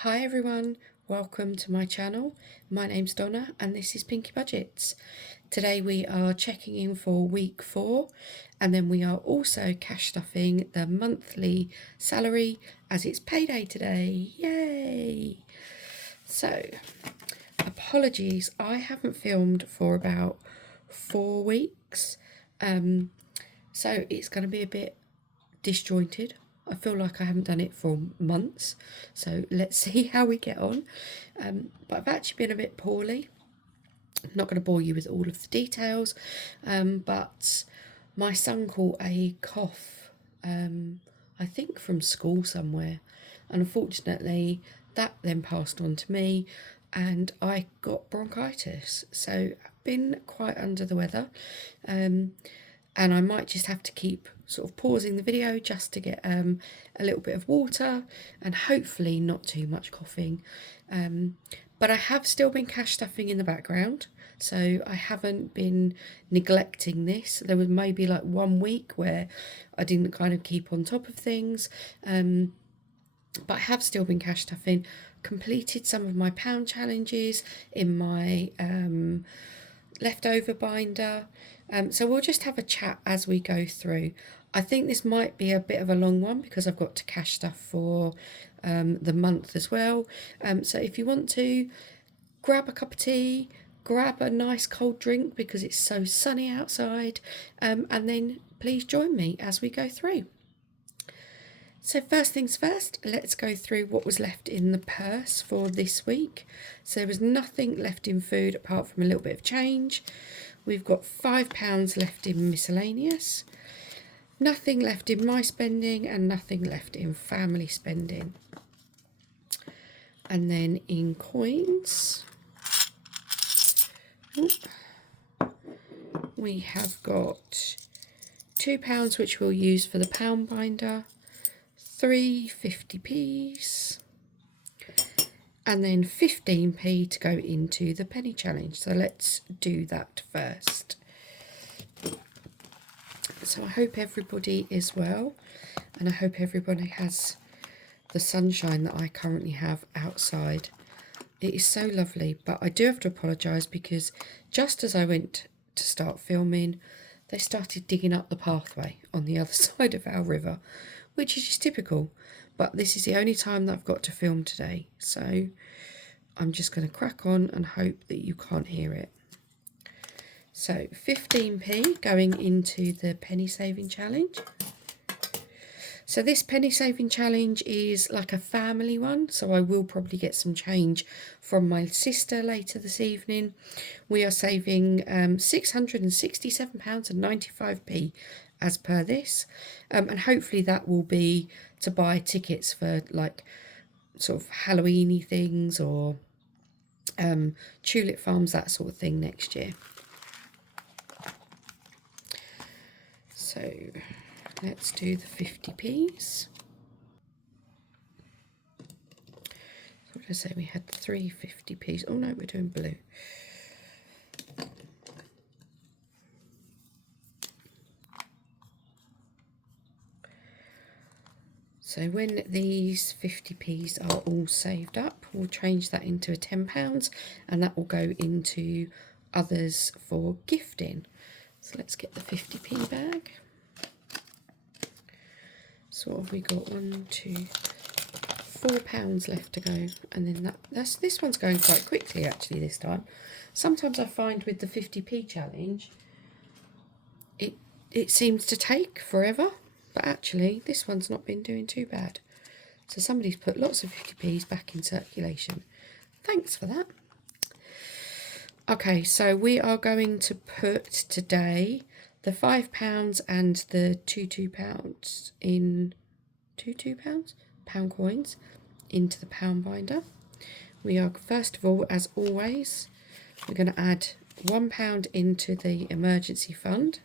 Hi everyone, welcome to my channel. My name's Donna and this is Pinky Budgets. Today we are checking in for week 4 and then we are also cash stuffing the monthly salary as it's payday today. Yay! So, apologies, I haven't filmed for about 4 weeks, so it's going to be a bit disjointed. I feel like I haven't done it for months, so let's see how we get on. But I've actually been a bit poorly. I'm not going to bore you with all of the details, but my son caught a cough, I think from school somewhere, and unfortunately that then passed on to me and I got bronchitis, so I've been quite under the weather, and I might just have to keep sort of pausing the video just to get a little bit of water and hopefully not too much coughing. But I have still been cash stuffing in the background, so I haven't been neglecting this. There was maybe like 1 week where I didn't kind of keep on top of things, but I have still been cash stuffing. Completed some of my pound challenges in my leftover binder. So we'll just have a chat as we go through. I think this might be a bit of a long one because I've got to cash stuff for the month as well. So if you want to, grab a cup of tea, grab a nice cold drink because it's so sunny outside, and then please join me as we go through. So first things first, let's go through what was left in the purse for this week. So there was nothing left in food apart from a little bit of change. We've got £5 left in miscellaneous, nothing left in my spending and nothing left in family spending. And then in coins, we have got £2 which we'll use for the pound binder, 3 50p's, and then 15p to go into the penny challenge. So let's do that first. So I hope everybody is well, and I hope everybody has the sunshine that I currently have outside. It is so lovely, but I do have to apologise because just as I went to start filming, they started digging up the pathway on the other side of our river, which is just typical. But this is the only time that I've got to film today, so I'm just going to crack on and hope that you can't hear it. So 15p going into the penny saving challenge. So this penny saving challenge is like a family one, so I will probably get some change from my sister later this evening. We are saving £667.95 as per this, and hopefully that will be to buy tickets for like sort of Halloweeny things or tulip farms, that sort of thing next year. So let's do the 50p's. What did I say? We had 3 50p's. Oh no, we're doing blue. So when these 50p's are all saved up, we'll change that into a £10 and that will go into others for gifting. So let's get the 50p bag. So what have we got? 1, 2, £4 left to go, and then this one's going quite quickly actually this time. Sometimes I find with the 50p challenge it seems to take forever, but actually this one's not been doing too bad. So somebody's put lots of 50p's back in circulation. Thanks for that. Okay, so we are going to put today the £5 and the £2 in £2 pound coins into the pound binder. We are first of all, as always, we're going to add £1 into the emergency fund.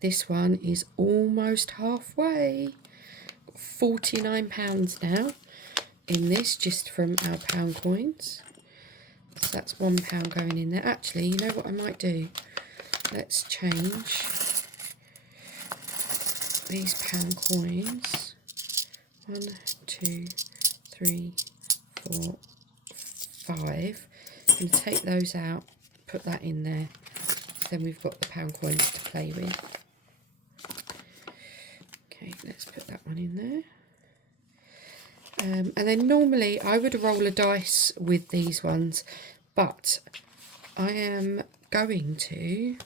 This one is almost halfway. £49 now in this, just from our pound coins. So that's £1 going in there. Actually, you know what I might do? Let's change these pound coins. 1, 2, 3, 4, 5. I'm going to take those out, put that in there. Then we've got the pound coins to play with. Okay, let's put that one in there. And then normally I would roll a dice with these ones, but I am going to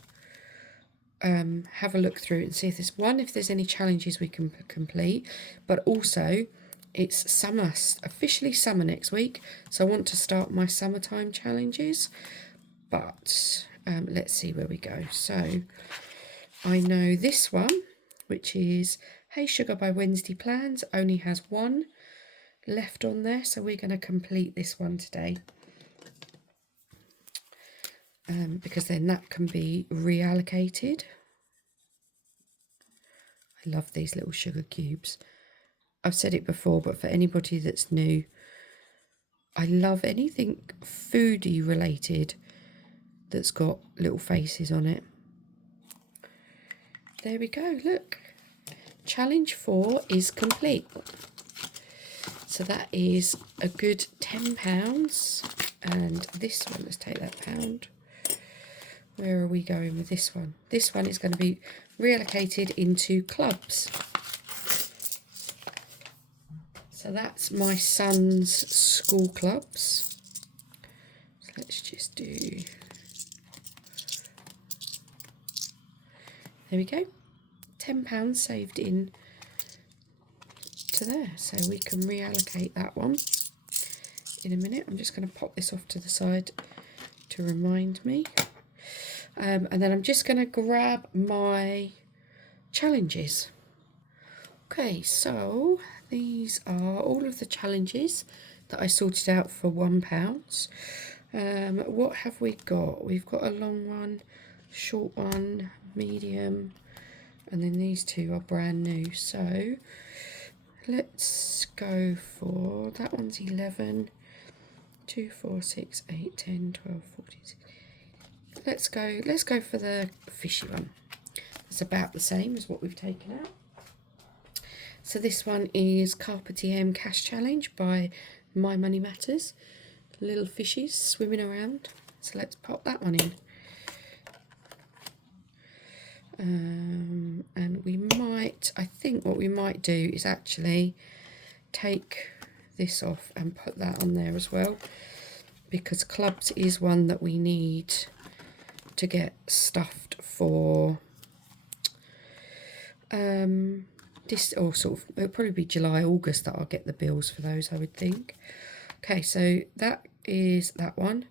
have a look through and see if there's any challenges we can complete, but also it's summer, officially summer next week, so I want to start my summertime challenges, but let's see where we go. So I know this one, which is Hey Sugar by Wednesday Plans, only has one left on there, so we're going to complete this one today, because then that can be reallocated. I love these little sugar cubes. I've said it before, but for anybody that's new, I love anything foodie related that's got little faces on it. There we go, look. Challenge 4 is complete. So that is a good £10. And this one, let's take that pound. Where are we going with this one? This one is going to be reallocated into clubs. So that's my son's school clubs. So let's just do... There we go. £10 saved in to there. So we can reallocate that one in a minute. I'm just going to pop this off to the side to remind me. And then I'm just going to grab my challenges. Okay, so these are all of the challenges that I sorted out for £1. What have we got? We've got a long one, short one, medium, and then these two are brand new. So let's go for that one's 11, 2, 4, 6, 8, 10, 12, 14, 16. Let's go for the fishy one. It's about the same as what we've taken out. So this one is Carpe Diem Cash Challenge by My Money Matters. Little fishies swimming around. So let's pop that one in. And we might, I think what we might do is actually take this off and put that on there as well, because clubs is one that we need to get stuffed for this, or sort of, it'll probably be July, August that I'll get the bills for those, I would think. Okay, so that is that one.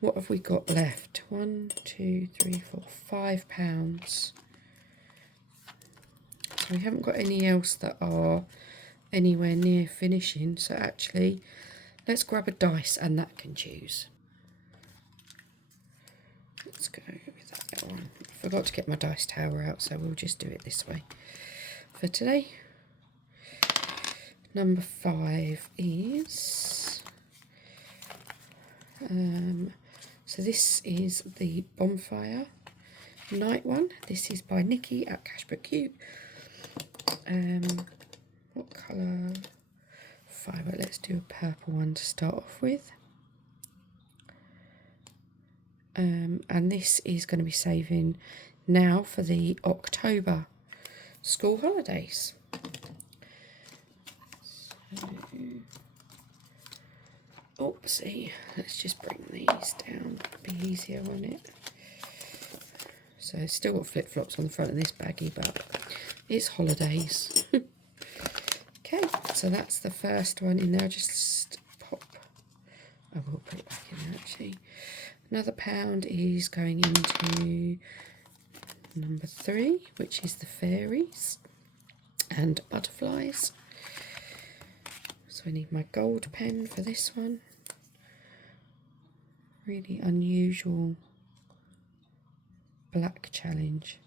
What have we got left? 1, 2, 3, 4, £5. So we haven't got any else that are anywhere near finishing. So actually, let's grab a dice and that can choose. Let's go with that one. I forgot to get my dice tower out, so we'll just do it this way for today. Number 5 is... so this is the Bonfire Night one. This is by Nikki at Cashbook Cute. What colour? Fibre. Let's do a purple one to start off with. And this is going to be saving now for the October school holidays. So, oopsie, let's just bring these down, be easier on it. So it's still got flip-flops on the front of this baggie, but it's holidays. Okay, so that's the first one in there. Just pop, I will put it back in there actually. Another £1 is going into number 3, which is the fairies and butterflies. So I need my gold pen for this one. Really unusual black challenge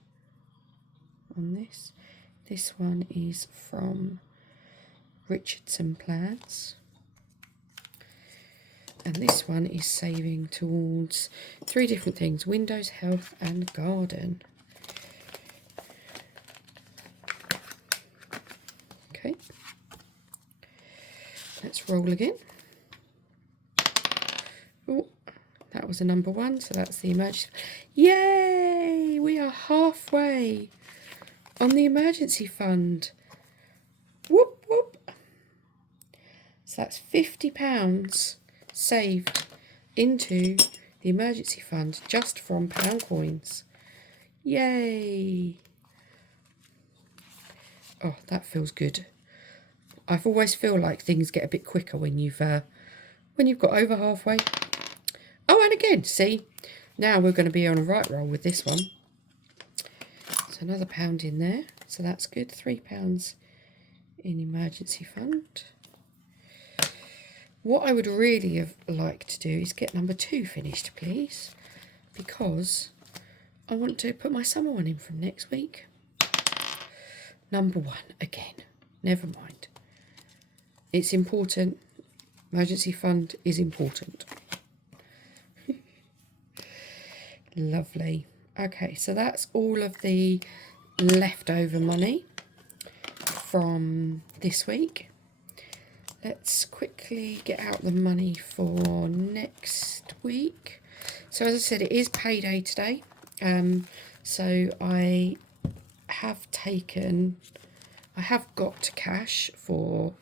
on this. This one is from Richardson Plans. And this one is saving towards 3 different things: windows, health and garden. Okay. Let's roll again. Oh, that was a number 1, so that's the emergency. Yay! We are halfway on the emergency fund. Whoop, whoop. So that's £50 saved into the emergency fund just from pound coins. Yay! Oh, that feels good. I've always feel like things get a bit quicker when you've got over halfway. Oh, and again, see, now we're going to be on a right roll with this one. So another £1 in there, so that's good. £3 in emergency fund. What I would really have liked to do is get number 2 finished, please, because I want to put my summer one in from next week. Number 1 again. Never mind. It's important. Emergency fund is important. Lovely. Okay, so that's all of the leftover money from this week. Let's quickly get out the money for next week. So as I said, it is payday today. So I have got cash for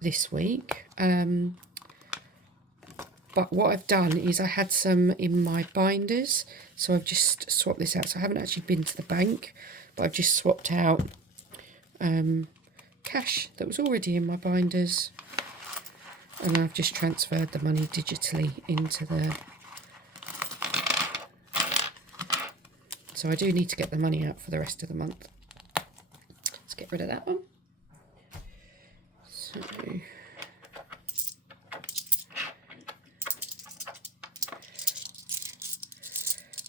this week. But what I've done is I had some in my binders, so I've just swapped this out. So I haven't actually been to the bank, but I've just swapped out cash that was already in my binders, and I've just transferred the money digitally into the... So I do need to get the money out for the rest of the month. Let's get rid of that one. So...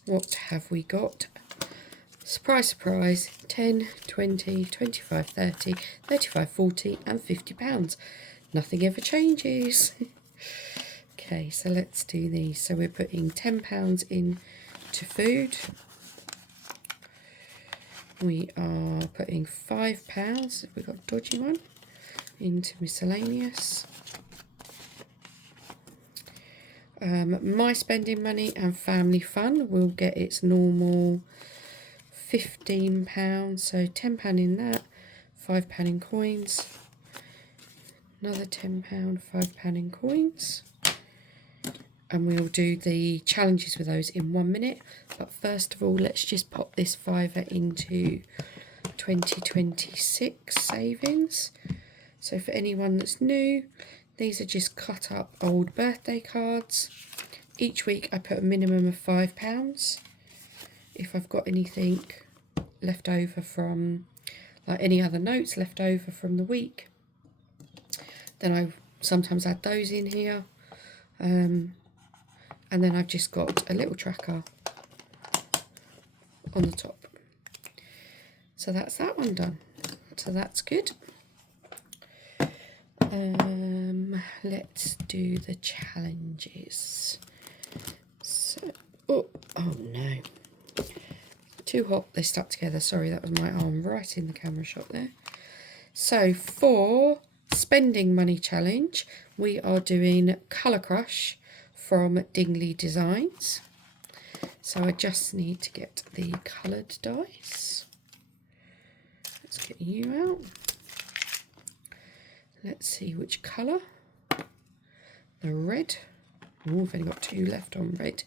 what have we got? Surprise, surprise, 10, 20, 25, 30, 35, 40 and £50. Nothing ever changes. Okay, so let's do these. So we're putting £10 into food. We are putting £5, we've got a dodgy one, into miscellaneous. My spending money and family fun will get its normal £15, so £10 in that, £5 in coins, another £10, £5 in coins, and we'll do the challenges with those in 1 minute. But first of all, let's just pop this £5 into 2026 savings. So for anyone that's new, these are just cut up old birthday cards. Each week I put a minimum of £5. If I've got anything left over from, like any other notes left over from the week, then I sometimes add those in here. And then I've just got a little tracker on the top. So that's that one done. So that's good. Let's do the challenges. So, oh no. Too hot, they stuck together. Sorry, that was my arm right in the camera shot there. So for spending money challenge, we are doing Colour Crush from Dingley Designs. So I just need to get the coloured dice. Let's get you out. Let's see which colour. The red. Oh, I've only got 2 left on red.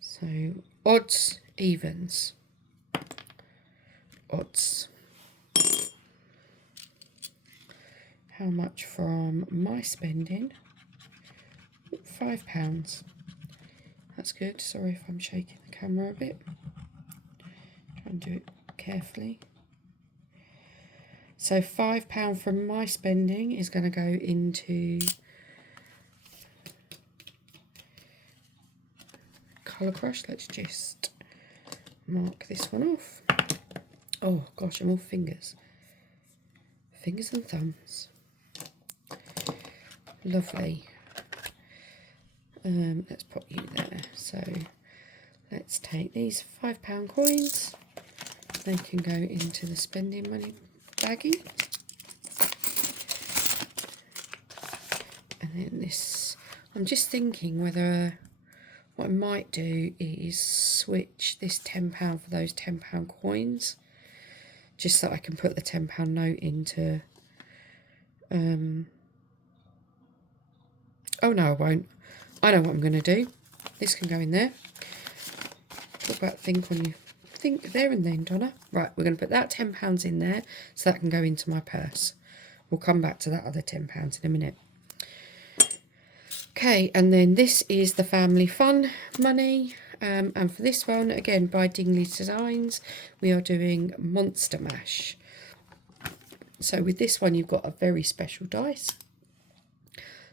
So odds, evens. Odds. How much from my spending? £5. That's good. Sorry if I'm shaking the camera a bit. Try and do it carefully. So £5 from my spending is going to go into Colour Crush. Let's just mark this one off. Oh gosh, I'm all fingers. Fingers and thumbs. Lovely. Let's pop you there. So let's take these £5 coins. They can go into the spending money baggie. then this, I'm just thinking whether what I might do is switch this £10 for those £10 coins, just so I can put the £10 note into, oh no I won't, I know what I'm going to do. This can go in there. Talk about think there and then, Donna. Right, we're going to put that £10 in there so that can go into my purse. We'll come back to that other £10 in a minute. Okay, and then this is the family fun money. And for this one, again, by Dingley's Designs, we are doing Monster Mash. So with this one, you've got a very special dice.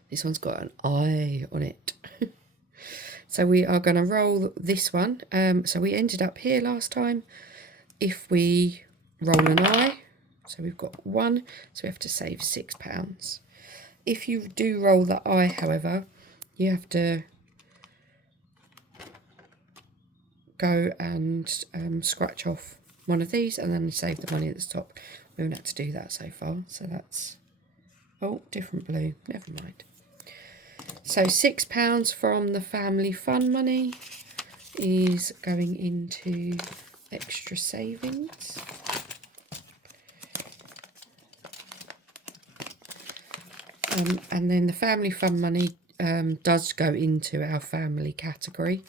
This one's got an eye on it. So we are going to roll this one. So we ended up here last time. If we roll an eye, so we've got 1, so we have to save £6. If you do roll the eye, however, you have to go and scratch off one of these and then save the money at the top. We haven't had to do that so far, so that's, oh, different blue, never mind. So £6 from the family fun money is going into extra savings. And then the family fun money does go into our family category.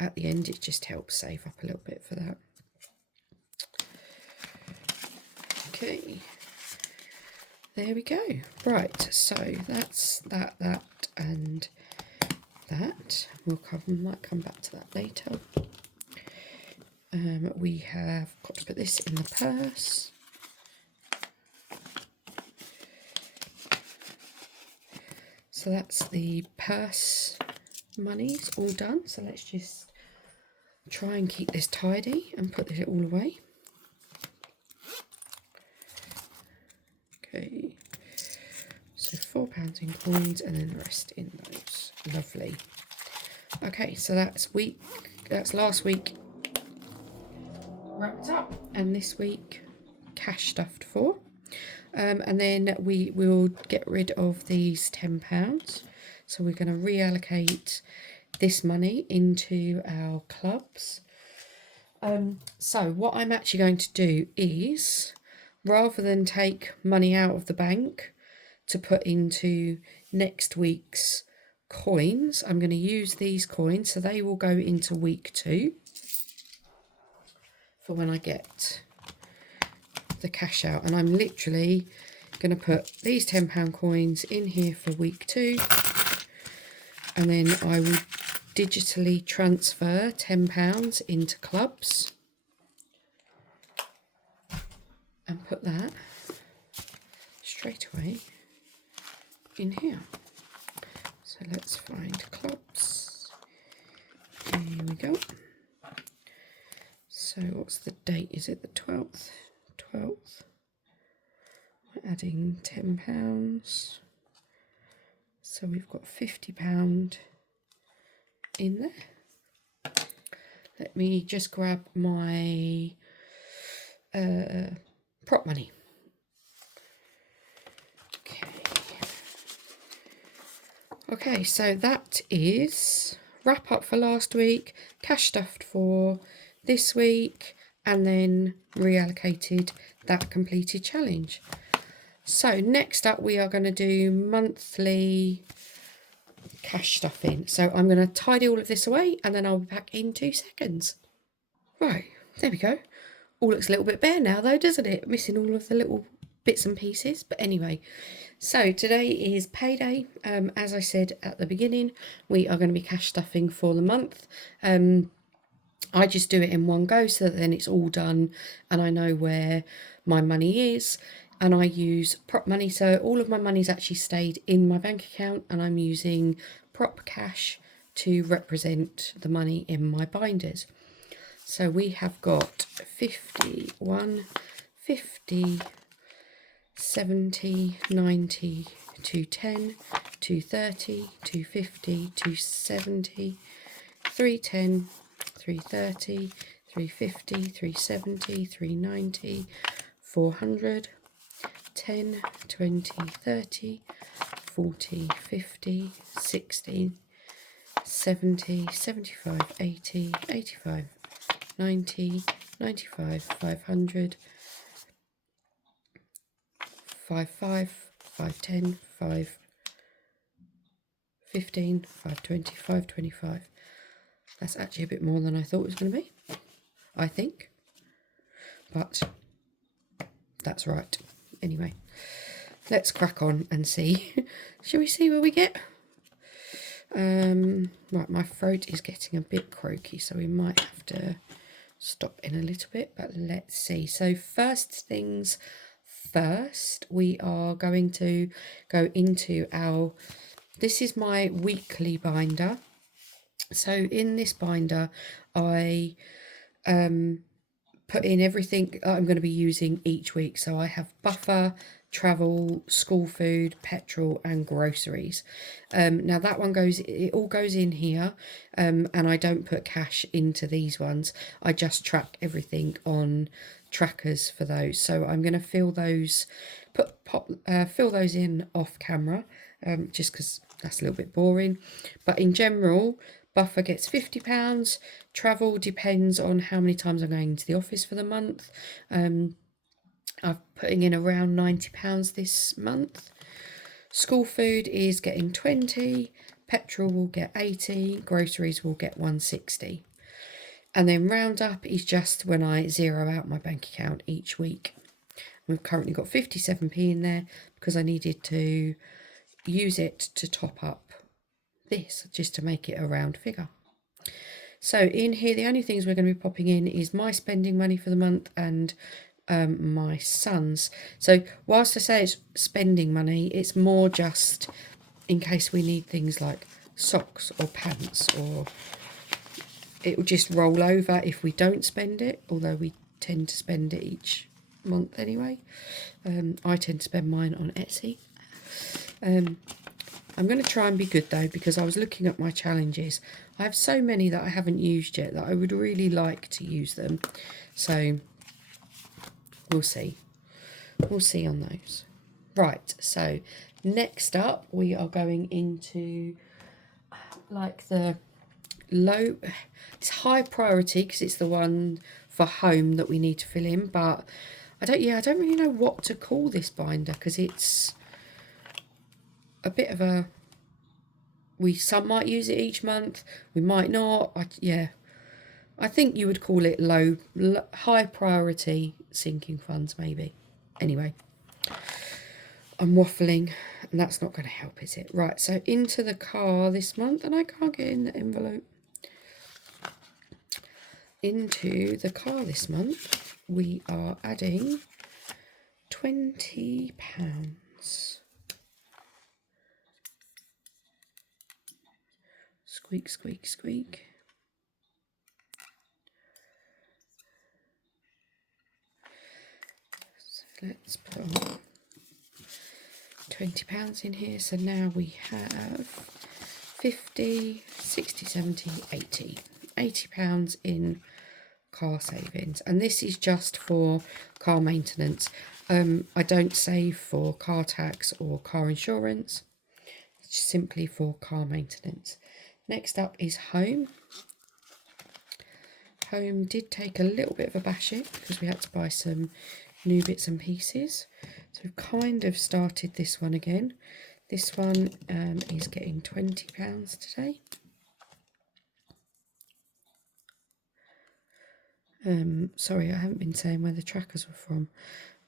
At the end, it just helps save up a little bit for that. Okay, there we go. Right, so that's that, and that. Might come back to that later. We have got to put this in the purse. So that's the purse monies all done. So let's just try and keep this tidy and put it all away. Okay, so £4 in coins and then the rest in those. Lovely. Okay, so that's last week wrapped up, and this week cash stuffed for. And then we will get rid of these £10. So we're going to reallocate this money into our clubs. So what I'm actually going to do is, rather than take money out of the bank to put into next week's coins, I'm going to use these coins, so they will go into week 2 for when I get the cash out. And I'm literally going to put these £10 coins in here for week 2, and then I will digitally transfer £10 into clubs and put that straight away in here. So let's find clubs. Here we go. So what's the date? Is it the 12th? 12th. We're adding £10. So we've got £50 in there. Let me just grab my prop money. Okay, so that is wrap up for last week, cash stuffed for this week, and then reallocated that completed challenge. So next up we are going to do monthly cash stuffing. So I'm going to tidy all of this away and then I'll be back in 2 seconds. Right, there we go. All looks a little bit bare now though, doesn't it? Missing all of the little bits and pieces. But anyway, so today is payday. As I said at the beginning, we are going to be cash stuffing for the month. I just do it in one go so that then it's all done and I know where my money is. And I use prop money, so all of my money's actually stayed in my bank account, and I'm using prop cash to represent the money in my binders. So we have got 51, 50, 70, 90, 210, 230, 250, 270, 310, 330, 350, 370, 390, 400, 10, 20, 30, 40, 50, 60, 70, 75, 80, 85, 90, 95, 500, 55, 510, 515, 520, 525. That's actually a bit more than I thought it was going to be, I think. But that's right. Anyway, let's crack on and see. Shall we see where we get? Right, my throat is getting a bit croaky, so we might have to stop in a little bit, but let's see. So first things first, we are going to go into our, this is my weekly binder. So in this binder, I put in everything I'm going to be using each week. So I have buffer, travel, school food, petrol and groceries. Now that one goes, it all goes in here, and I don't put cash into these ones. I just track everything on trackers for those. So I'm going to fill those, fill those in off camera, just because that's a little bit boring. But in general, buffer gets £50. Travel depends on how many times I'm going into the office for the month. I'm putting in around £90 this month. School food is getting 20. Petrol will get 80. Groceries will get 160. And then roundup is just when I zero out my bank account each week. We've currently got 57p in there because I needed to use it to top up this, just to make it a round figure. So in here, the only things we're going to be popping in is my spending money for the month and my son's. So whilst I say it's spending money, it's more just in case we need things like socks or pants, or it will just roll over if we don't spend it, although we tend to spend it each month anyway. I tend to spend mine on Etsy. I'm going to try and be good though, because I was looking at my challenges. I have so many that I haven't used yet that I would really like to use them. So we'll see. We'll see on those. Right, so next up we are going into like the low, it's high priority because it's the one for home that we need to fill in, but I don't really know what to call this binder because it's a bit of a, some might use it each month, we might not. I think you would call it high priority sinking funds maybe. Anyway, I'm waffling and that's not going to help, is it? Right, so into the car this month, and I can't get in the envelope. Into the car this month we are adding £20. Squeak, squeak, squeak. So let's put on £20 in here. So now we have 50, 60, 70, 80. £80 in car savings. And this is just for car maintenance. I don't save for car tax or car insurance. It's simply for car maintenance. Next up is home. Home did take a little bit of a bashing because we had to buy some new bits and pieces. So we've kind of started this one again. This one is getting £20 today. Sorry, I haven't been saying where the trackers were from.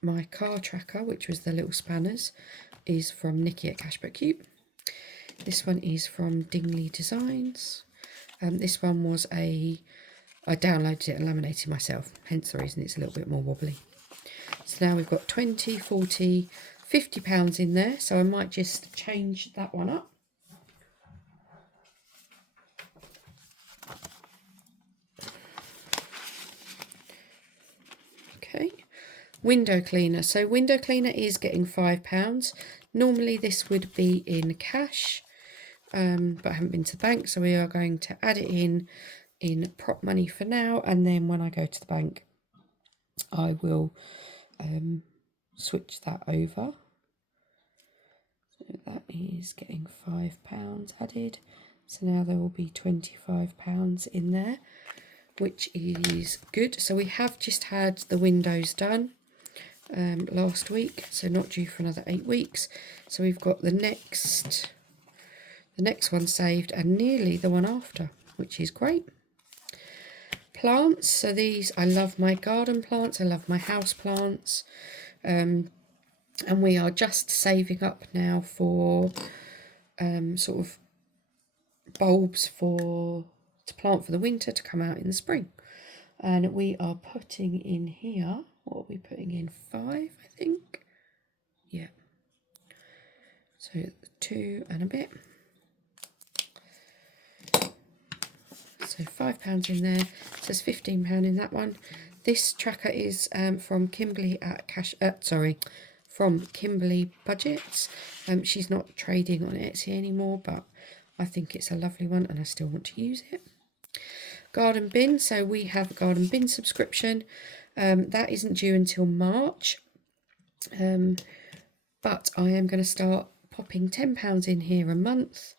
My car tracker, which was the little spanners, is from Nikki at Cashback Cube. This one is from Dingley Designs. This one was I downloaded it and laminated myself, hence the reason it's a little bit more wobbly. So now we've got 20, 40, £50 in there, so I might just change that one up. Okay, window cleaner. So window cleaner is getting £5. Normally this would be in cash, but I haven't been to the bank, so we are going to add it in prop money for now, and then when I go to the bank I will switch that over. So that is getting £5 added. So now there will be £25 in there, which is good. So we have just had the windows done last week, so not due for another 8 weeks. So we've got the next one saved and nearly the one after, which is great. Plants, so these, I love my garden plants, I love my house plants, and we are just saving up now for sort of bulbs to plant for the winter to come out in the spring. And we are putting in here, what are we putting in, 5 I think, yeah, so 2 and a bit. So £5 in there, so there's £15 in that one. This tracker is from Kimberly at from Kimberly Budgets. She's not trading on Etsy anymore, but I think it's a lovely one and I still want to use it. Garden bin, so we have a garden bin subscription. That isn't due until March, but I am going to start popping £10 in here a month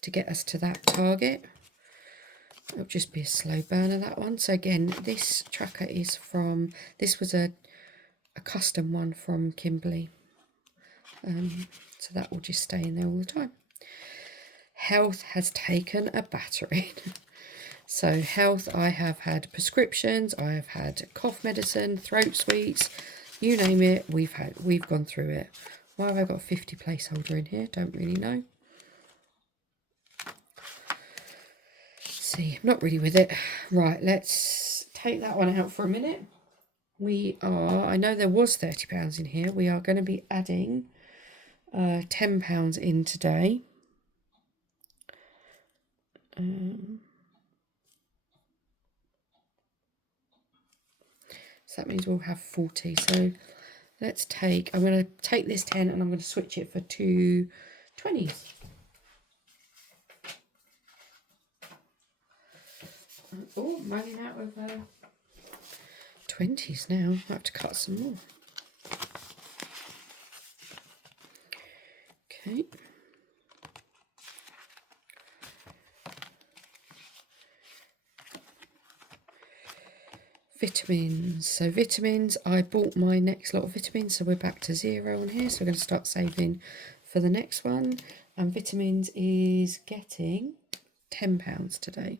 to get us to that target. It'll just be a slow burner, that one. So again, this tracker is from, this was a custom one from Kimberly. So that will just stay in there all the time. Health has taken a battering. So health, I have had prescriptions, I have had cough medicine, throat sweets, you name it, we've gone through it. Why have I got a 50 placeholder in here? Don't really know. See, I'm not really with it. Right, let's take that one out for a minute. I know there was £30 in here. We are going to be adding £10 in today. So that means we'll have 40. So let's I'm going to take this 10 and I'm going to switch it for 2 20s. Oh, I'm running out of 20s now. I have to cut some more. Okay. Vitamins. So vitamins, I bought my next lot of vitamins, so we're back to 0 on here. So we're going to start saving for the next one. And vitamins is getting £10 today.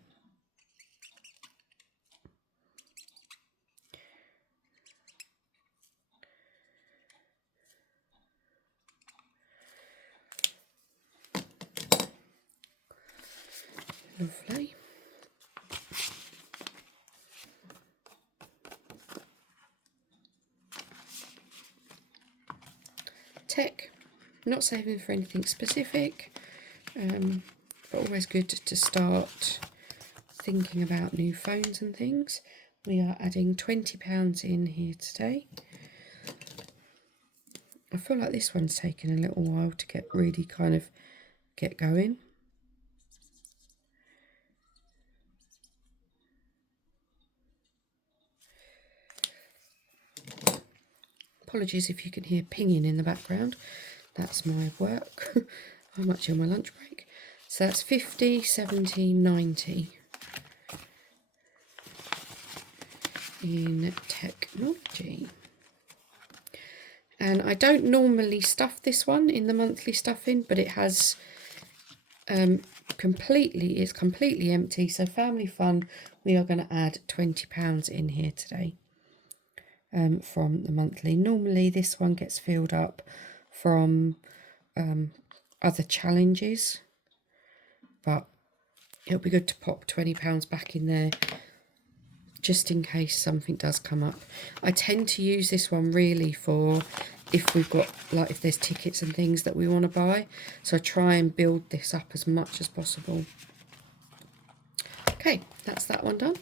Lovely. Tech, not saving for anything specific, but always good to start thinking about new phones and things. We are adding £20 in here today. I feel like this one's taken a little while to get going. Apologies if you can hear pinging in the background. That's my work. I'm actually on my lunch break. So that's 50, 70, 90 in technology. And I don't normally stuff this one in the monthly stuffing, but it has it's completely empty. So family fun, we are going to add £20 in here today. From the monthly. Normally this one gets filled up from other challenges, but it'll be good to pop £20 back in there just in case something does come up. I tend to use this one really for if we've got, like, if there's tickets and things that we want to buy, so I try and build this up as much as possible. Okay, that's that one done.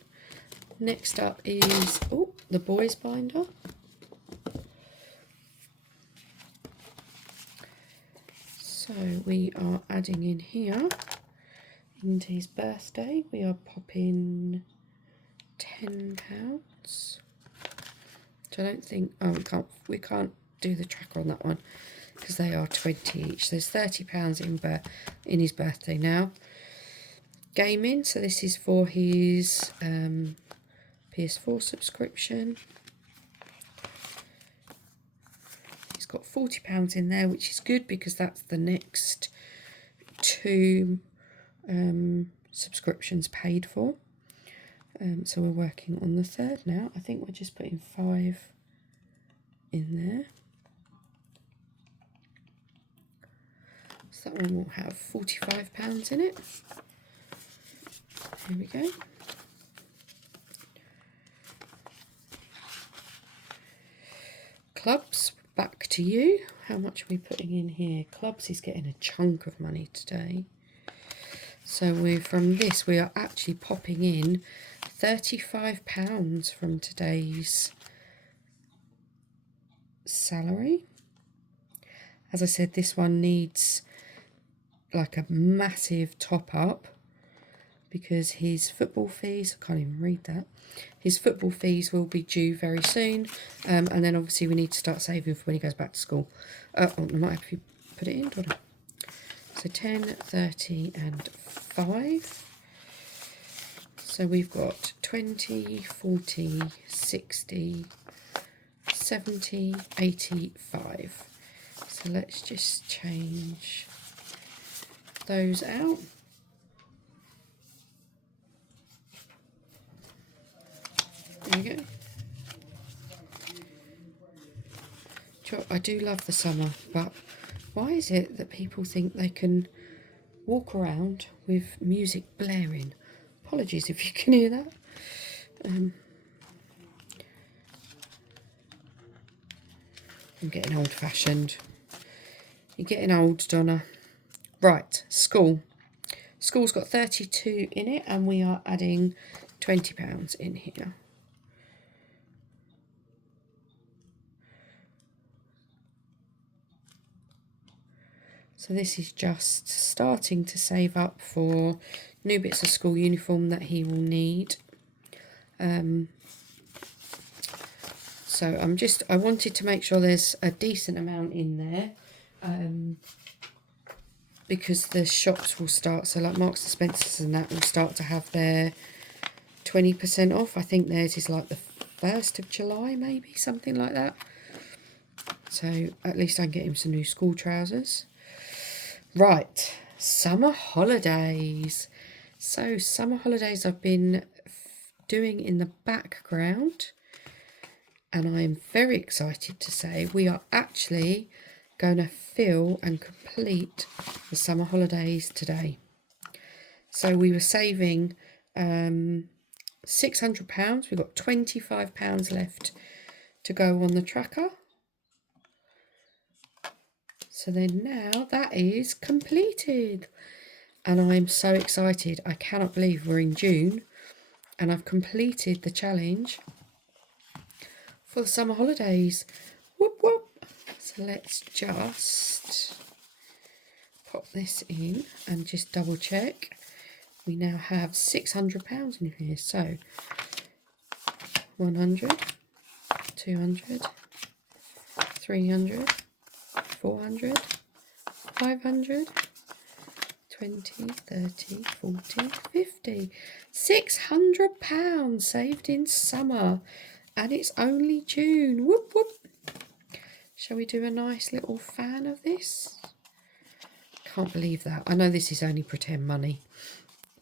Next up is the boys binder. So we are adding in here, into his birthday, we are popping £10. So I don't think, we can't do the tracker on that one. because they are 20 each. There's £30 in his birthday now. Gaming, so this is for his PS4 subscription. He's got £40 in there, which is good because that's the next 2 subscriptions paid for. So we're working on the 3rd now. I think we're just putting 5 in there. So that one will have £45 in it. Here we go. Clubs, back to you. How much are we putting in here? Clubs is getting a chunk of money today. So from this, we are actually popping in £35 from today's salary. As I said, this one needs like a massive top up because his football fees, I can't even read that, his football fees will be due very soon, and then obviously we need to start saving for when he goes back to school. I might have to put it in, don't I? So 10, 30 and 5. So we've got 20, 40, 60, 70, 85. So let's just change those out. There we go. I do love the summer, but why is it that people think they can walk around with music blaring? Apologies if you can hear that. I'm getting old-fashioned. You're getting old, Donna. Right, school. School's got 32 in it, and we are adding £20 in here. So this is just starting to save up for new bits of school uniform that he will need. So I wanted to make sure there's a decent amount in there, because the shops will start, so like Marks and Spencer's and that will start to have their 20% off. I think theirs is like the 1st of July, maybe, something like that. So at least I can get him some new school trousers. Right, summer holidays. So summer holidays I've been doing in the background, and I'm very excited to say we are actually going to fill and complete the summer holidays today. So we were saving £600. We've got £25 left to go on the tracker. So then now that is completed, and I'm so excited. I cannot believe we're in June and I've completed the challenge for the summer holidays. Whoop whoop. So let's just pop this in and just double check. We now have £600 in here. So 100, 200, 300, 400, 500, 20, 30, 40, 50. £600 saved in summer, and it's only June. Whoop whoop. Shall we do a nice little fan of this? Can't believe that. I know this is only pretend money,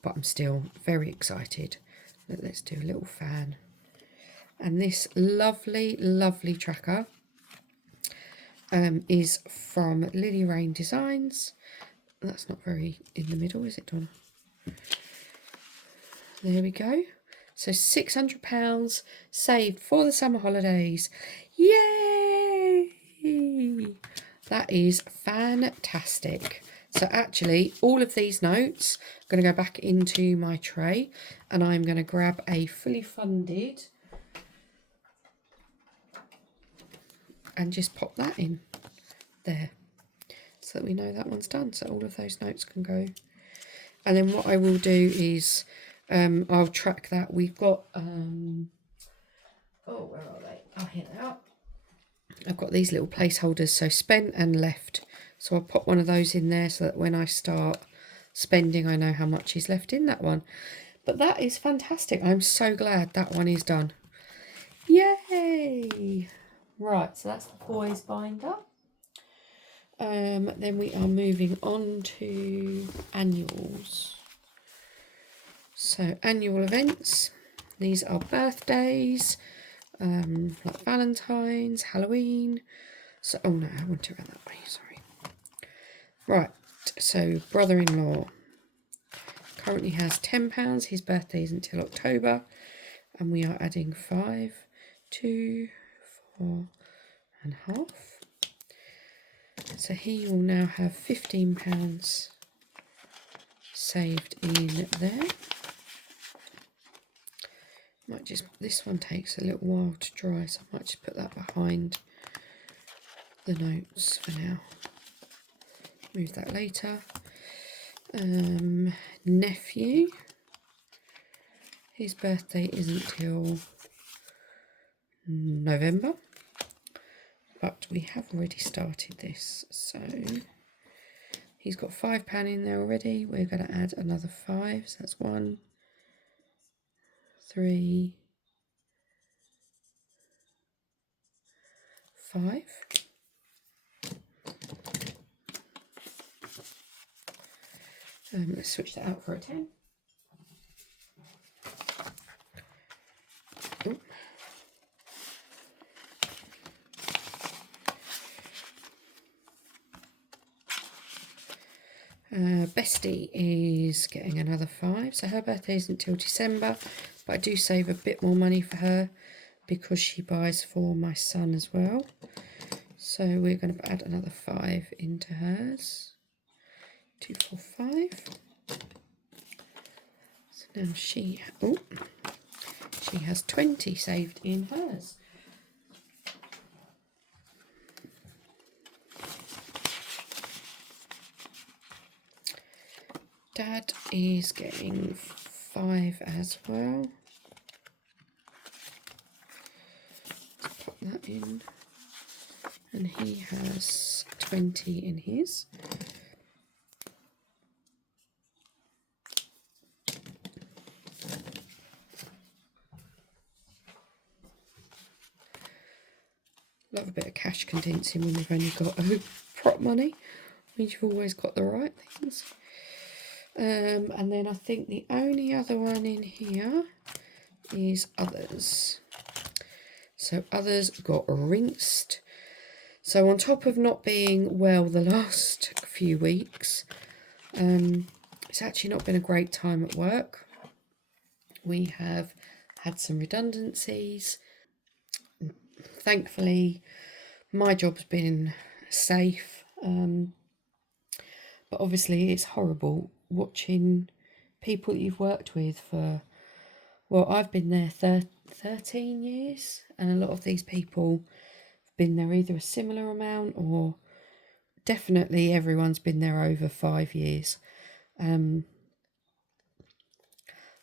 but I'm still very excited. Let's do a little fan. And this lovely, lovely tracker is from Lily Rain Designs. That's not very in the middle, is it, Donna? There we go. So £600 saved for the summer holidays. Yay! That is fantastic. So actually, all of these notes are going to go back into my tray, and I'm going to grab a fully funded and just pop that in there so that we know that one's done. So all of those notes can go. And then what I will do is I'll track that. We've got, oh, where are they? Oh, here they are. I've got these little placeholders, so spent and left. So I'll pop one of those in there so that when I start spending, I know how much is left in that one. But that is fantastic. I'm so glad that one is done. Yay! Right, so that's the boys binder. Then we are moving on to annuals. So annual events. These are birthdays, like Valentine's, Halloween. So, oh no, I want to run that way, sorry. Right, so brother-in-law currently has £10. His birthday isn't until October. And we are adding 5, 2, 4.5. So he will now have £15 saved in there. Might just, this one takes a little while to dry, so I might just put that behind the notes for now. Move that later. Nephew, his birthday isn't till November, but we have already started this, so he's got £5 in there already. We're going to add another 5, so that's 1, 3, 5. Let's switch that out for a 10. Bestie is getting another 5, so her birthday isn't until December, but I do save a bit more money for her because she buys for my son as well. So we're going to add another 5 into hers. 2, 4, 5. So now she has 20 saved in hers. Dad is getting 5 as well. Let's pop that in. And he has 20 in his. Love a bit of cash condensing when you've only got prop money. Means you've always got the right things. And then I think the only other one in here is others. So others got rinsed. So on top of not being well the last few weeks, it's actually not been a great time at work. We have had some redundancies. Thankfully, my job's been safe, but obviously it's horrible watching people that you've worked with for, well, I've been there 13 years, and a lot of these people have been there either a similar amount or definitely everyone's been there over 5 years. And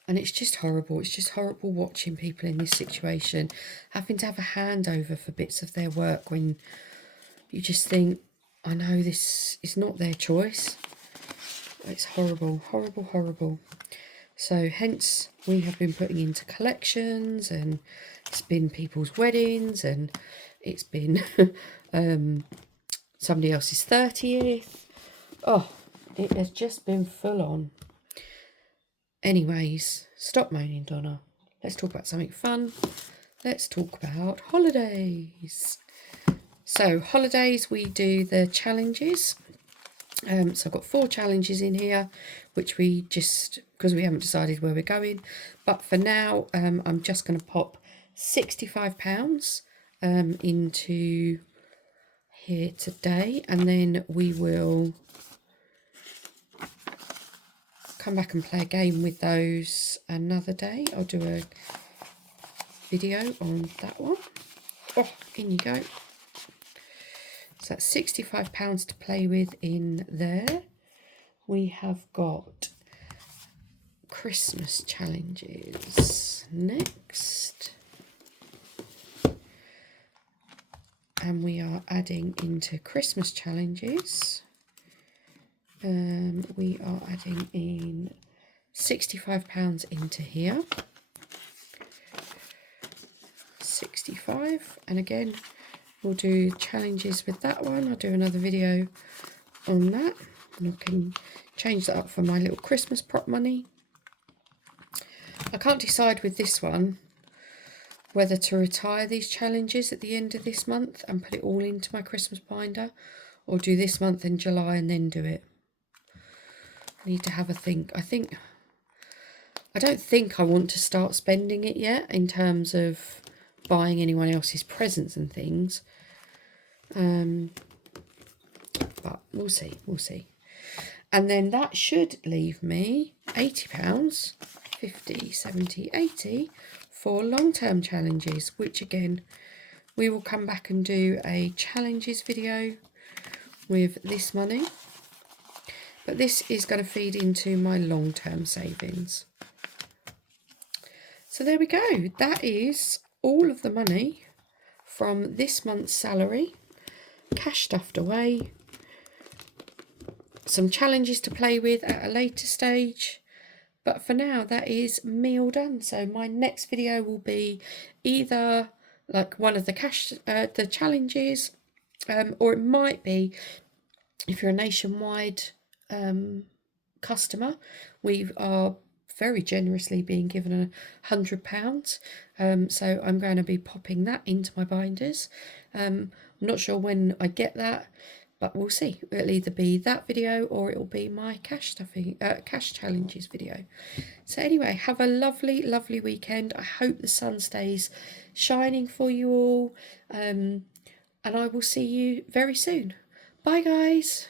it's just horrible. It's just horrible watching people in this situation, having to have a handover for bits of their work when you just think, I know this is not their choice. It's horrible, horrible, horrible. So hence we have been putting into collections, and it's been people's weddings, and it's been somebody else's 30th. Oh, it has just been full on. Anyways, stop moaning, Donna. Let's talk about something fun. Let's talk about holidays. So holidays, we do the challenges. So I've got 4 challenges in here, which we just, because we haven't decided where we're going. But for now, I'm just going to pop £65 into here today, and then we will come back and play a game with those another day. I'll do a video on that one. Oh, in you go. So that's £65 to play with in there. We have got Christmas challenges next. and we are adding into Christmas challenges. We are adding in £65 into here. 65, and again we'll do challenges with that one. I'll do another video on that, and I can change that up for my little Christmas prop money. I can't decide with this one whether to retire these challenges at the end of this month and put it all into my Christmas binder, or do this month in July and then do it. I need to have a think. I don't think I want to start spending it yet in terms of buying anyone else's presents and things. But we'll see. And then that should leave me £80, 50, 70, 80 for long-term challenges, which again, we will come back and do a challenges video with this money. But this is going to feed into my long-term savings. So there we go. That is all of the money from this month's salary, cash stuffed away. Some challenges to play with at a later stage. But for now, that is me all done. So my next video will be either like one of the the challenges, or it might be, if you're a nationwide customer, we are very generously being given £100. So I'm going to be popping that into my binders. I'm not sure when I get that, but we'll see. It'll either be that video or it'll be my cash challenges video. So anyway, have a lovely, lovely weekend. I hope the sun stays shining for you all. And I will see you very soon. Bye, guys.